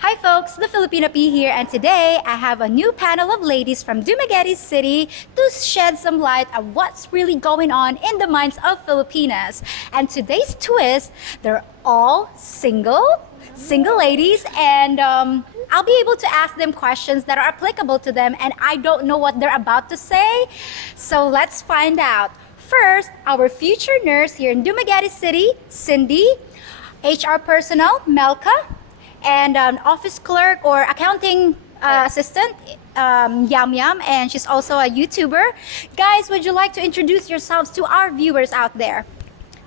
Hi folks, the Filipina P here, and today I have a new panel of ladies from Dumaguete City to shed some light on what's really going on in the minds of Filipinas. And today's twist, they're all single ladies, and I'll be able to ask them questions that are applicable to them, and I don't know what they're about to say. So let's find out. First, our future nurse here in Dumaguete City, Cindy, HR personnel, Melka, and an office clerk or accounting assistant, Yam Yam, and she's also a YouTuber. Guys, would you like to introduce yourselves to our viewers out there?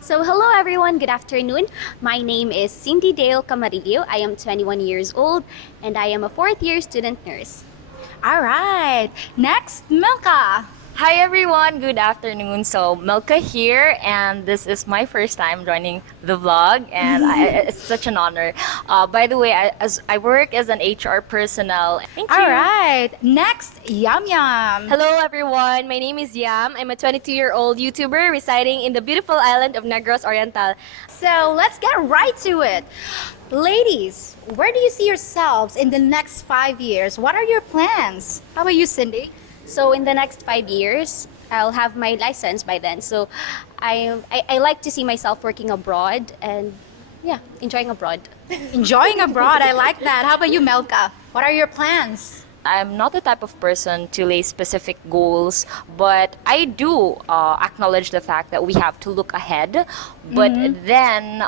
So hello everyone, good afternoon. My name is Cindy Dale Camarillo. I am 21 years old and I am a fourth year student nurse. All right, next, Melka. Hi everyone, good afternoon. So Melka here, and this is my first time joining the vlog, and it's such an honor. By the way, I work as an HR personnel. Thank you. All right, next, Yam Yam. Hello everyone, my name is Yam. I'm a 22-year-old YouTuber residing in the beautiful island of Negros Oriental. So let's get right to it. Ladies, where do you see yourselves in the next 5 years? What are your plans? How about you, Cindy? So in the next 5 years, I'll have my license by then. So I like to see myself working abroad and yeah, enjoying abroad. Enjoying abroad, I like that. How about you, Melka? What are your plans? I'm not the type of person to lay specific goals, but I do acknowledge the fact that we have to look ahead. But then,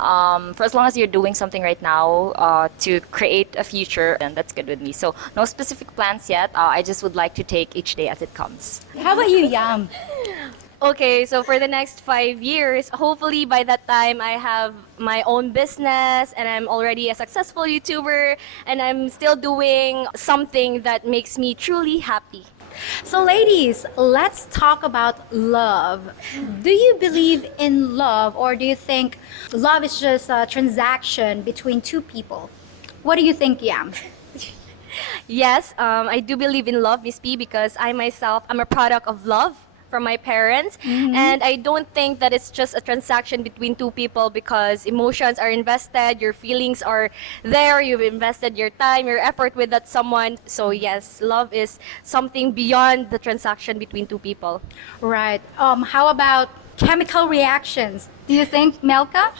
for as long as you're doing something right now to create a future, then that's good with me. So no specific plans yet. I just would like to take each day as it comes. How about you, Yam? Okay, so for the next 5 years, hopefully by that time I have my own business and I'm already a successful YouTuber and I'm still doing something that makes me truly happy. So, ladies, let's talk about love. Do you believe in love, or do you think love is just a transaction between two people? What do you think, Yam? Yes, I do believe in love, Miss P, because I myself am a product of love from my parents, and I don't think that it's just a transaction between two people because emotions are invested, your feelings are there, you've invested your time, your effort with that someone. So yes, love is something beyond the transaction between two people. Right. How about chemical reactions? Do you think, Melka,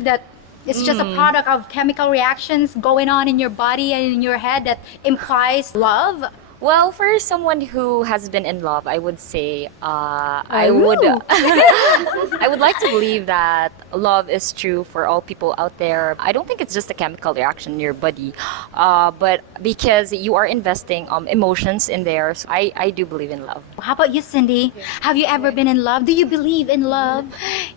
that it's just a product of chemical reactions going on in your body and in your head that implies love? Well, for someone who has been in love, I would say I would I would like to believe that love is true for all people out there. I don't think it's just a chemical reaction in your body, but because you are investing emotions in there, so I do believe in love. How about you, Cindy? Have you ever been in love? Do you believe in love?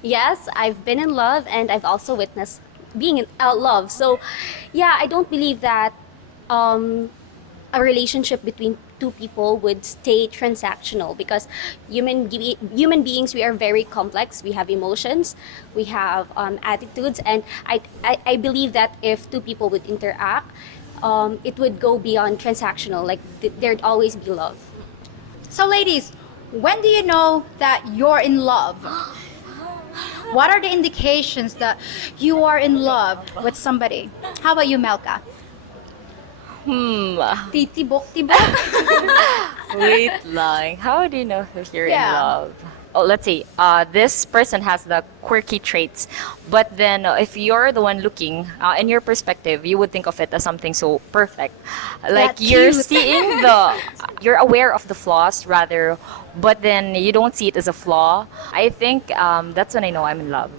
Yes, I've been in love and I've also witnessed being in love. So yeah, I don't believe that a relationship between two people would stay transactional because human beings, we are very complex. We have emotions, we have attitudes, and I believe that if two people would interact, it would go beyond transactional. Like there'd always be love. So, ladies, when do you know that you're in love? What are the indications that you are in love with somebody? How about you, Melka? Titibok-tibok. Wait lang. How do you know if you're Yeah. in love? Oh, let's see. This person has the quirky traits, but then if you're the one looking, in your perspective, you would think of it as something so perfect. Like That you're cute. seeing you're aware of the flaws rather, but then you don't see it as a flaw. I think that's when I know I'm in love.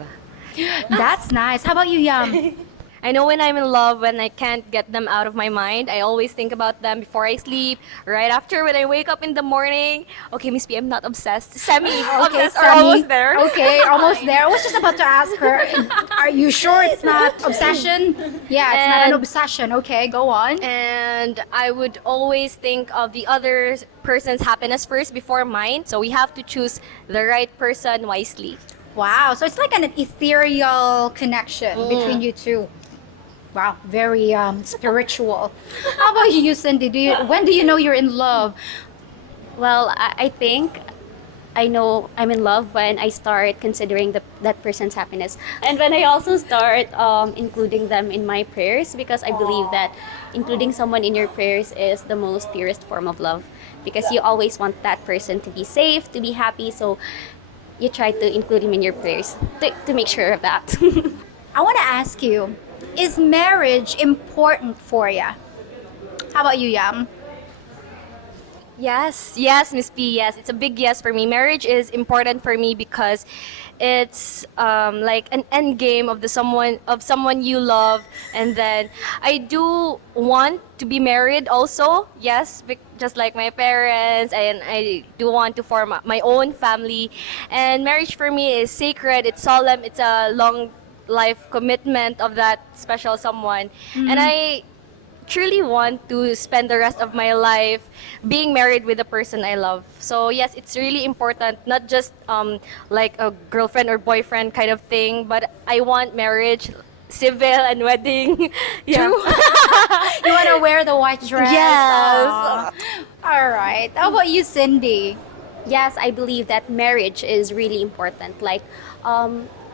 That's nice. How about you, Yam? I know when I'm in love when I can't get them out of my mind. I always think about them before I sleep, right after when I wake up in the morning. Okay, Miss P, I'm not obsessed. Semi-obsessed or Sammy. almost there. Okay, almost there. I was just about to ask her, are you sure it's not obsession? Yeah, it's not an And- obsession. Okay, go on. And I would always think of the other person's happiness first before mine. So we have to choose the right person wisely. Wow, so it's like an ethereal connection between you two. Wow, very spiritual. How about you, Cindy? When do you know you're in love? Well, I think I know I'm in love when I start considering that person's happiness, and when I also start including them in my prayers, because I believe that including someone in your prayers is the most purest form of love, because you always want that person to be safe, to be happy. So you try to include him in your prayers to make sure of that. I want to ask you, is marriage important for you? How about you, Yam? Yes, yes, Miss P. Yes, it's a big yes for me. Marriage is important for me because it's like an end game of the someone you love, and then I do want to be married also. Yes, just like my parents, and I do want to form my own family. And marriage for me is sacred. It's solemn. It's a long life commitment of that special someone, and I truly want to spend the rest of my life being married with the person I love. So yes, it's really important, not just like a girlfriend or boyfriend kind of thing, but I want marriage, civil and wedding. Yeah. You want to wear the white dress? Yes. Aw. All right. How about you, Cindy? Yes, I believe that marriage is really important. Like,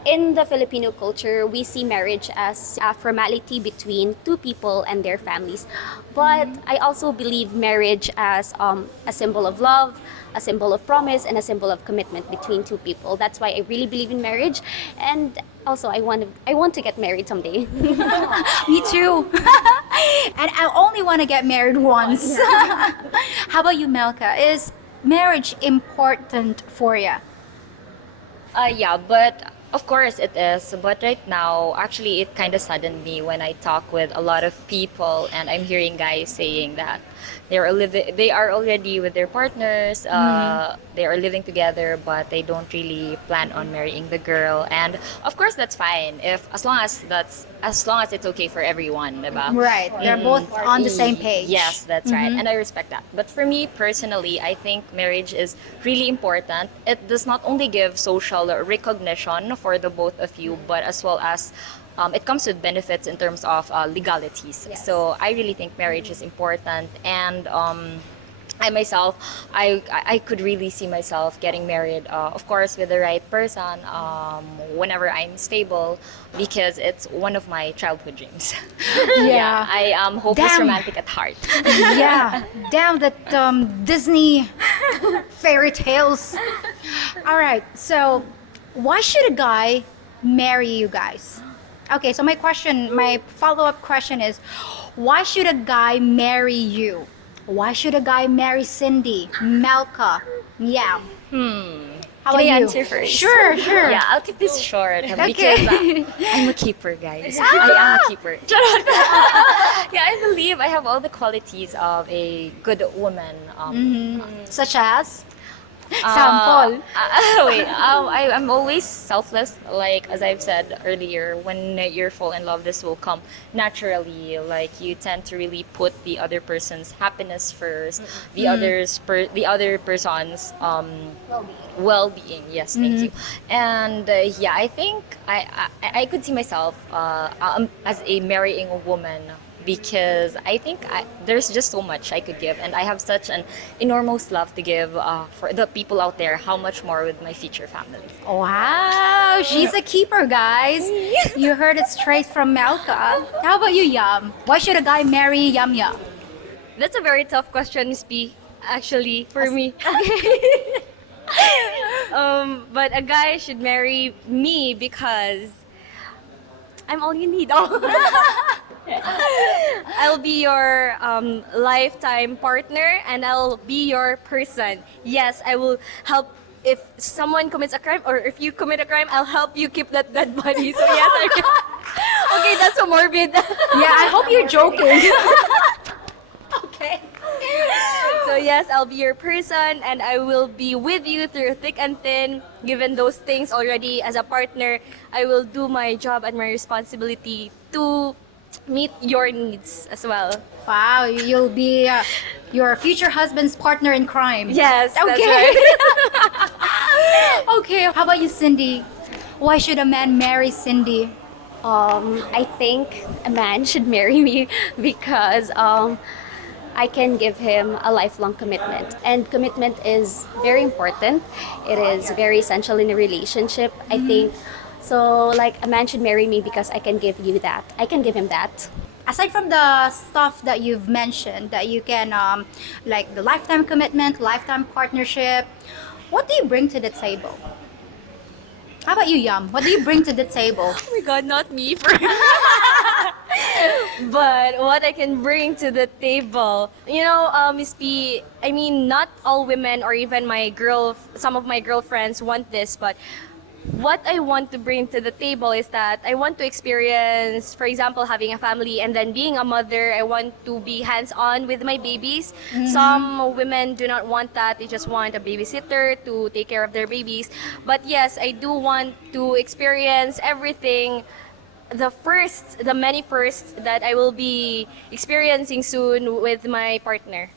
in the Filipino culture, we see marriage as a formality between two people and their families. But I also believe marriage as a symbol of love, a symbol of promise, and a symbol of commitment between two people. That's why I really believe in marriage. And also, I want to get married someday. Me too. And I only want to get married once. How about you, Melka? Is marriage important for you? Yeah, but of course it is. But right now, actually, it kind of saddened me when I talk with a lot of people, and I'm hearing guys saying that they are already with their partners, they are living together, but they don't really plan on marrying the girl. And of course, that's fine if as long as it's okay for everyone, diba? Right. They're both on the same page. Yes, that's right. And I respect that. But for me personally, I think marriage is really important. It does not only give social recognition for the both of you, but as well as it comes with benefits in terms of legalities. Yes. So I really think marriage is important, and I myself, I could really see myself getting married, of course, with the right person, whenever I'm stable, because it's one of my childhood dreams. Yeah. I am hopeless Damn. romantic at heart. Yeah. Damn that Disney fairy tales. All right. So, why should a guy marry you guys? Okay, so my follow-up question is, why should a guy marry you? Why should a guy marry Cindy, Melka, Yam? How Can about I you? answer first? Sure, sure. Yeah, I'll keep this short because Okay. I'm a keeper, guys. I am a keeper. Yeah, I believe I have all the qualities of a good woman. Such as? Sample. I'm always selfless. Like as I've said earlier, when you fall in love, this will come naturally. Like you tend to really put the other person's happiness first, the other person's well-being. Yes, thank you. And yeah, I think I could see myself as a marrying a woman, because I think there's just so much I could give, and I have such an enormous love to give for the people out there. How much more with my future family? Wow, she's a keeper, guys. You heard it straight from Melka. How about you, Yam? Why should a guy marry Yam Yam? That's a very tough question, Miss P. Actually, for me. But a guy should marry me because I'm all you need. I'll be your lifetime partner, and I'll be your person. Yes, I will help if someone commits a crime, or if you commit a crime, I'll help you keep that dead body. So yes, I can. Okay, that's so morbid. Yeah, I hope you're joking. Okay. So yes, I'll be your person, and I will be with you through thick and thin. Given those things already as a partner, I will do my job and my responsibility to meet your needs as well. Wow, you'll be your future husband's partner in crime. Yes, that's Okay. right. Okay, how about you, Cindy? Why should a man marry Cindy? I think a man should marry me because I can give him a lifelong commitment. And commitment is very important. It is very essential in a relationship, I think. So, like, a man should marry me because I can give you that. I can give him that. Aside from the stuff that you've mentioned, that you can, like the lifetime commitment, lifetime partnership, what do you bring to the table? How about you, Yum? What do you bring to the table? Oh my God, not me first. But what I can bring to the table, Miss P, I mean, not all women or even some of my girlfriends want this, but what I want to bring to the table is that I want to experience, for example, having a family and then being a mother. I want to be hands-on with my babies. Some women do not want that. They just want a babysitter to take care of their babies. But yes, I do want to experience everything, the many firsts that I will be experiencing soon with my partner.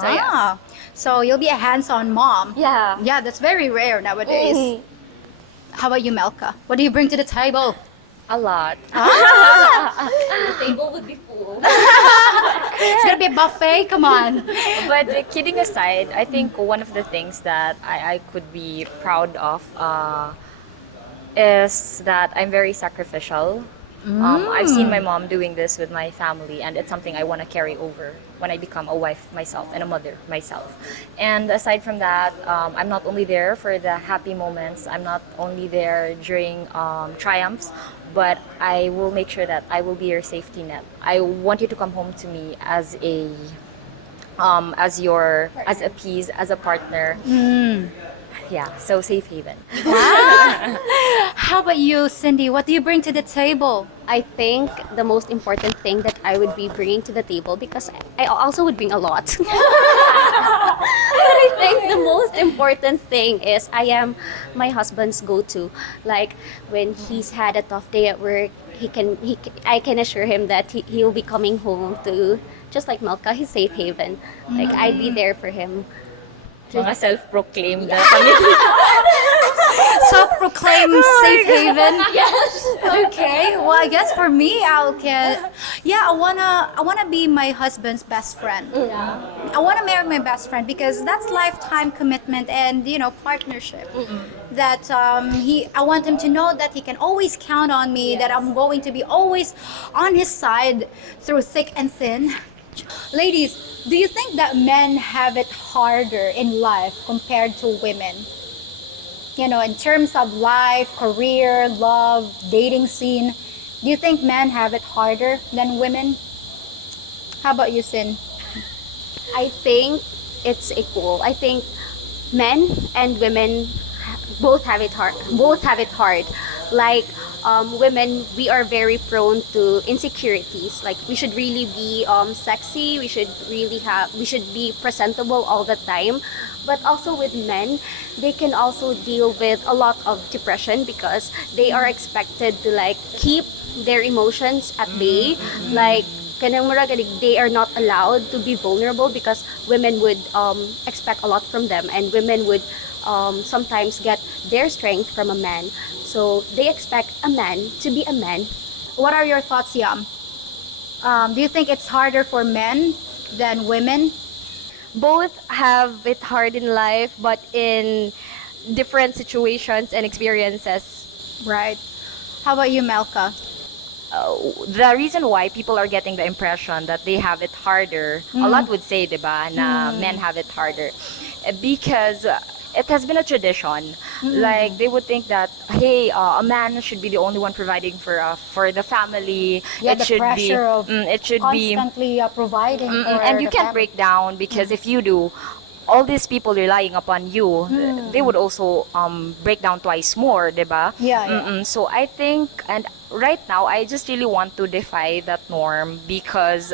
So yes. So you'll be a hands-on mom. Yeah. Yeah, that's very rare nowadays. Mm-hmm. How about you, Melka? What do you bring to the table? A lot. The table would be full. It's gonna be a buffet. Come on. But kidding aside, I think one of the things that I could be proud of is that I'm very sacrificial. I've seen my mom doing this with my family, and it's something I want to carry over when I become a wife myself and a mother myself. And aside from that, I'm not only there for the happy moments, I'm not only there during triumphs, but I will make sure that I will be your safety net. I want you to come home to me as as a piece, as a partner. Yeah, so safe haven. How about you, Cindy? What do you bring to the table? I think the most important thing that I would be bringing to the table, because I also would bring a lot. But I think the most important thing is I am my husband's go-to. Like when he's had a tough day at work, I can assure him that he'll be coming home to, just like Melka, his safe haven. Like I'd be there for him. Mga self-proclaimed na family. Self-proclaimed safe haven. Yes. Okay. Well, I guess for me, I wanna be my husband's best friend. I wanna marry my best friend because that's lifetime commitment and partnership. That I want him to know that he can always count on me. That I'm going to be always on his side through thick and thin. Ladies, do you think that men have it harder in life compared to women? In terms of life, career, love, dating scene, do you think men have it harder than women? How about you, Sin? I think it's equal. I think men and women both have it hard. Both have it hard. Like women, we are very prone to insecurities. Like we should really be sexy. We should be presentable all the time. But also with men, they can also deal with a lot of depression because they are expected to like keep their emotions at bay. Like they are not allowed to be vulnerable because women would expect a lot from them, and women would sometimes get their strength from a man. So they expect a man to be a man. What are your thoughts, Yam? Do you think it's harder for men than women? Both have it hard in life, but in different situations and experiences. Right. How about you, Melka? The reason why people are getting the impression that they have it harder, a lot would say, diba, na men have it harder. Because it has been a tradition. Like they would think that, hey, a man should be the only one providing for the family. Yeah, the pressure of it should be constantly providing for and you the can't family. break down because if you do, all these people relying upon you, they would also break down twice more, diba? Yeah. So I think, and right now, I just really want to defy that norm because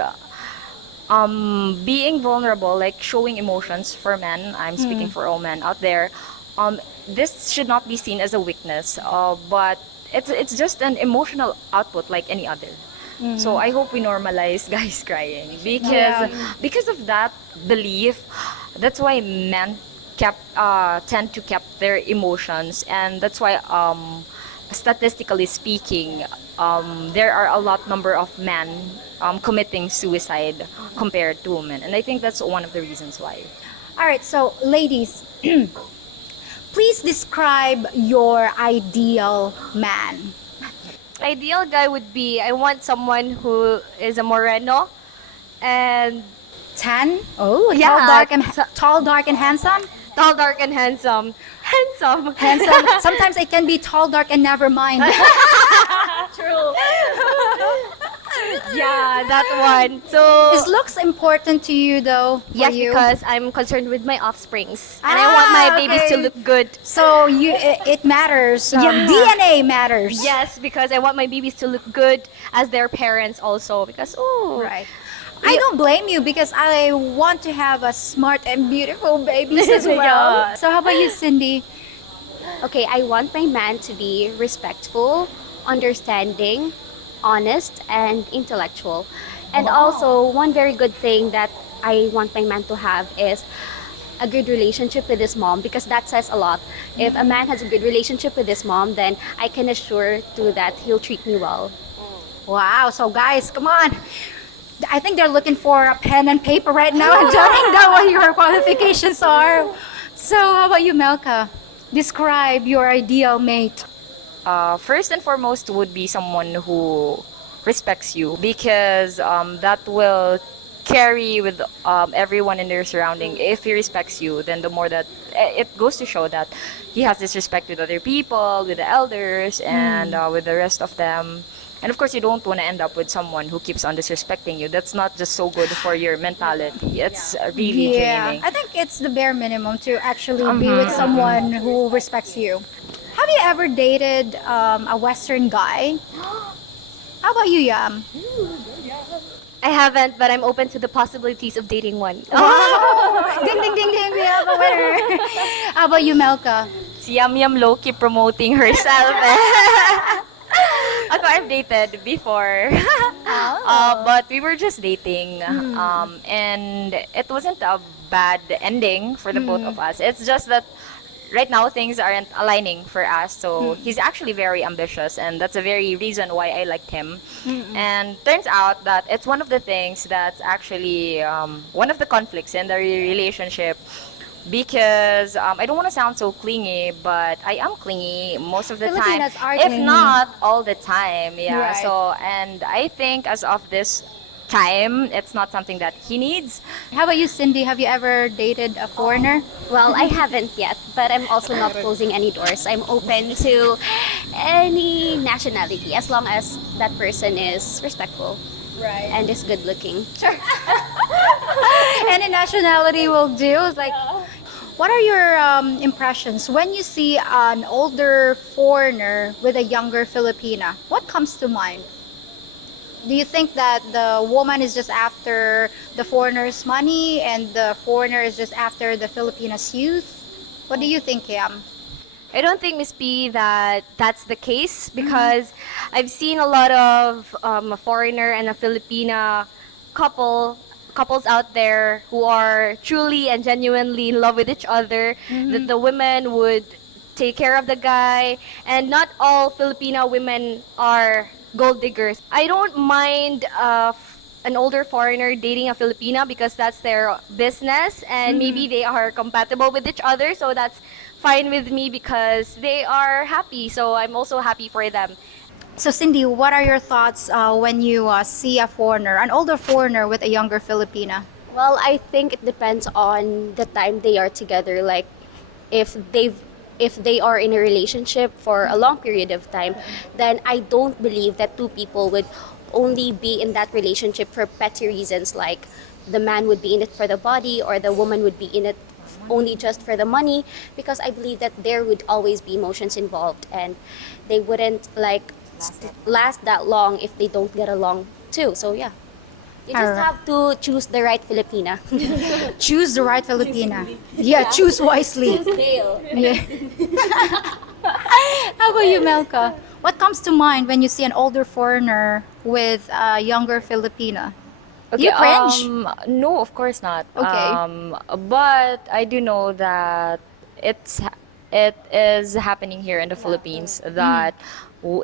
being vulnerable, like showing emotions for men, I'm speaking for all men out there, this should not be seen as a weakness, but it's just an emotional output like any other. So I hope we normalize guys crying because of that belief. That's why men tend to keep their emotions, and that's why statistically speaking, there are a lot number of men committing suicide compared to women, and I think that's one of the reasons why. All right, so ladies, please describe your ideal man. Ideal guy would be I want someone who is a moreno and Tan? Oh, Yeah, tall, dark, and handsome. tall, dark, and handsome. Handsome. Handsome. Sometimes it can be tall, dark, and never mind. True. Yeah, that one. So Is looks important to you though? For yes, you? because I'm concerned with my offsprings, and I want my babies to okay. look good. So it matters. Yeah. DNA matters. Yes, because I want my babies to look good as their parents also. Because Right. I don't blame you because I want to have a smart and beautiful babies as well. Yeah. So how about you, Cindy? Okay, I want my man to be respectful, understanding, honest, and intellectual. And also, one very good thing that I want my man to have is a good relationship with his mom, because that says a lot. If a man has a good relationship with his mom, then I can assure to that he'll treat me well. Wow. So guys, come on. I think they're looking for a pen and paper right now and jotting down what your qualifications are. So how about you, Melka? Describe your ideal mate. First and foremost would be someone who respects you, because that will carry with everyone in their surrounding. If he respects you, then the more that it goes to show that he has this respect with other people, with the elders, and with the rest of them. And of course, you don't want to end up with someone who keeps on disrespecting you. That's not just so good for your mentality. It's really draining. I think it's the bare minimum to actually be with someone who respects you. Have you ever dated a Western guy? How about you, Yam? I haven't, but I'm open to the possibilities of dating one. Ding, ding, ding, ding, we have a winner. How about you, Melka? Si Yam Yam low-key promoting herself. Ako, I've dated before. But we were just dating. And it wasn't a bad ending for the both of us. It's just that right now things aren't aligning for us. So he's actually very ambitious, and that's a very reason why I liked him. And turns out that it's one of the things that's actually one of the conflicts in the relationship. Because I don't want to sound so clingy, but I am clingy most of the Filipinas time, are if clingy. not all the time. Yeah. Right. So, and I think as of this time, it's not something that he needs. How about you, Cindy? Have you ever dated a foreigner? Well, I haven't yet, but I'm also not closing any doors. I'm open to any nationality as long as that person is respectful Right. and is good looking. Any nationality will do. It's like, what are your impressions when you see an older foreigner with a younger Filipina? What comes to mind? Do you think that the woman is just after the foreigner's money and the foreigner is just after the Filipina's youth? What do you think, Yam? I don't think, Miss P, that that's the case, because I've seen a lot of a foreigner and a Filipina couples out there who are truly and genuinely in love with each other. That the women would take care of the guy, and not all Filipina women are gold diggers. I don't mind an older foreigner dating a Filipina because that's their business, and maybe they are compatible with each other, so that's fine with me because they are happy, so I'm also happy for them. So, Cindy, what are your thoughts when you see a foreigner, an older foreigner with a younger Filipina? Well, I think it depends on the time they are together. Like, if they are in a relationship for a long period of time, then I don't believe that two people would only be in that relationship for petty reasons, like the man would be in it for the body or the woman would be in it only just for the money, because I believe that there would always be emotions involved and they wouldn't like last that long if they don't get along too. So yeah, you just Alright. have to choose the right Filipina. Choose the right Filipina. Yeah, choose wisely. Yeah. How about you, Melka? What comes to mind when you see an older foreigner with a younger Filipina? Do you cringe? No, of course not. Okay. But I do know that it's it is happening here in the Philippines that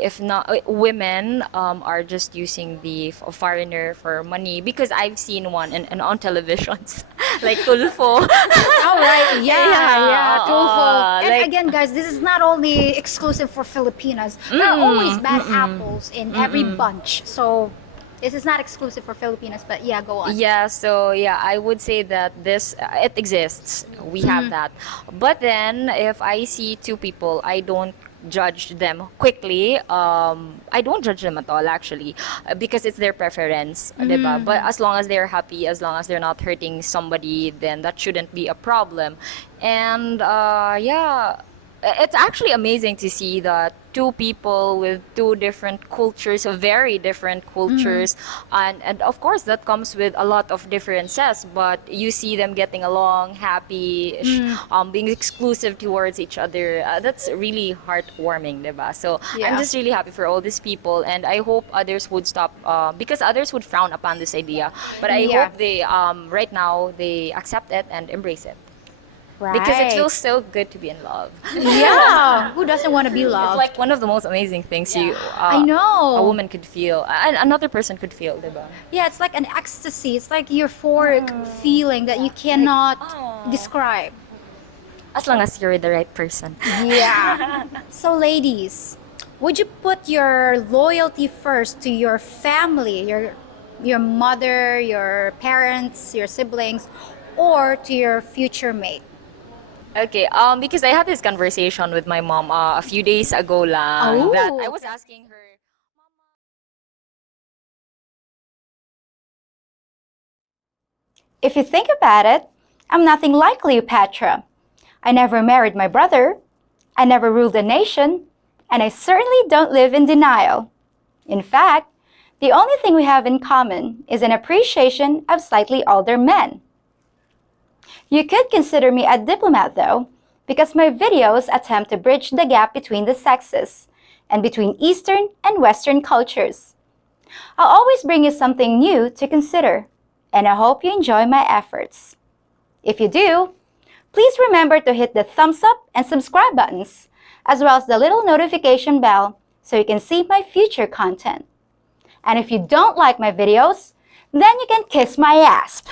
if not women are just using the foreigner for money, because I've seen one on televisions like Tulfo. All right, yeah, Tulfo. And like- again, guys, this is not only exclusive for Filipinas. There are always bad apples in every bunch. So this is not exclusive for Filipinas, but yeah, go on. Yeah, so yeah, I would say that this it exists. We have that. But then if I see two people, I don't judge them quickly. I don't judge them at all actually, because it's their preference, diba? But as long as they're happy, as long as they're not hurting somebody, then that shouldn't be a problem. And yeah, it's actually amazing to see that two people with two different cultures, very different cultures, and of course that comes with a lot of differences, but you see them getting along, happy, being exclusive towards each other. That's really heartwarming, diba? So Yeah. I'm just really happy for all these people, and I hope others would stop, because others would frown upon this idea, but I Yeah. hope they right now they accept it and embrace it. Because it feels so good to be in love. Yeah, who doesn't want to be loved? It's like one of the most amazing things I know. a woman could feel, and another person could feel, diba? Yeah, it's like an ecstasy. It's like euphoric feeling that you cannot describe. As long as you're the right person. Yeah. So, ladies, would you put your loyalty first to your family, your mother, your parents, your siblings, or to your future mate? Okay, because I had this conversation with my mom a few days ago lang, Oh. that I was asking her. If you think about it, I'm nothing like Cleopatra. I never married my brother. I never ruled a nation. And I certainly don't live in denial. In fact, the only thing we have in common is an appreciation of slightly older men. You could consider me a diplomat though, because my videos attempt to bridge the gap between the sexes and between Eastern and Western cultures. I'll always bring you something new to consider, and I hope you enjoy my efforts. If you do, please remember to hit the thumbs up and subscribe buttons, as well as the little notification bell so you can see my future content. And if you don't like my videos, then you can kiss my ass.